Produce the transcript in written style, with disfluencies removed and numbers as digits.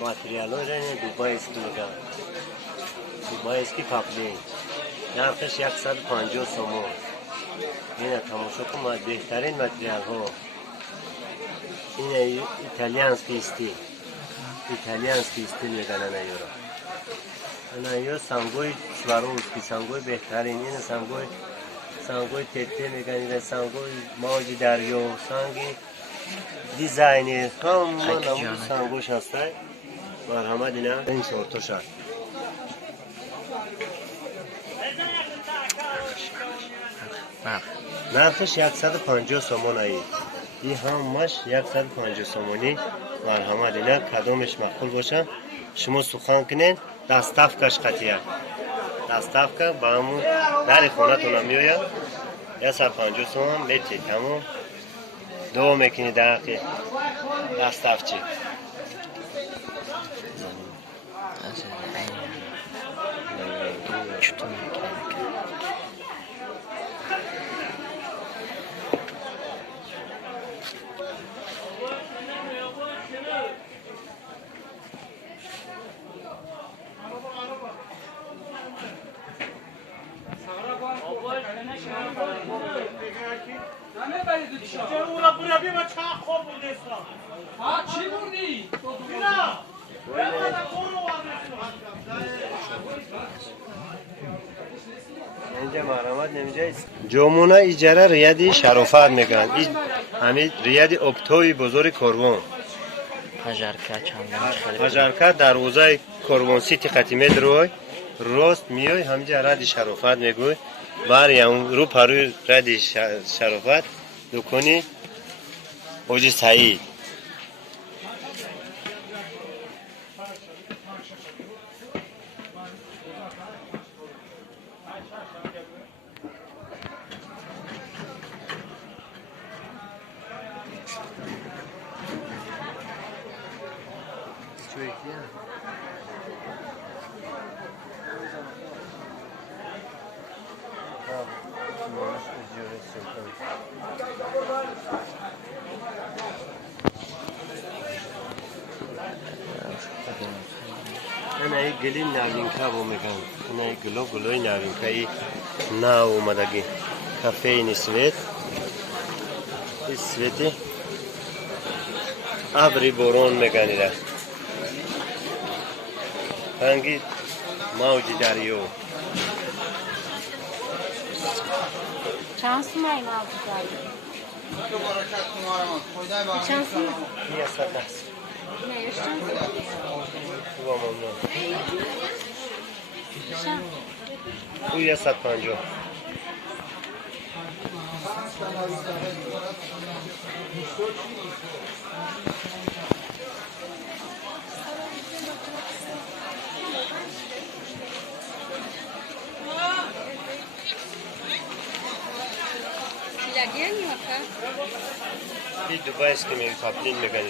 ماتریال ها را دوبای اسکی میگن. دوبای اسکی کپلی نرخش 150 سومو. این تماشا کن بهترین ماتریال ها. این ایتالیانسکی استی. ایتالیانسکی استی میگن ایورا. اینا سنگوی سواروسکی سنگوی بهترین. این سنگوی تته میگن. این سنگوی موج دریا. سنگی دیزاینی همه سنگوش هسته. مرحمت اینا این سورتو شد. نرخش 150 سومون ای. این همش 150 سومونی. مرحمت اینا کدومش مقبول باشه شما سخن کنین. دستافکش قطعیه. دستافکه با همون در خونه تون میوید 150 سومون میتی تمام. دو میکنی دقیقه دستافچی. اینجا مرحمت نمیجایست. جمعونه ایجاره ریادی شرافت میگن. همین ریادی اکتوی بزرگ کروان. هجرکه در روزای کروان سیتی قطیمه دروی راست میای همینجا ردی شرافت میگوی. باری اون رو پروی ردی شرافت دکونی اوجی سعید. این گلی نوینکه بو میگن. این گلوی نوینکه نا اومدگی. کافه این سویت. این سویتی ابری بارون میگن ایره. رنگی موجی دریا. چند سومه این موجی دریا؟ چند سومه؟ 110. نه یش چند سومه؟ خوبا ممنون. او 150. این دوبای اسکی میگه کپلین میگن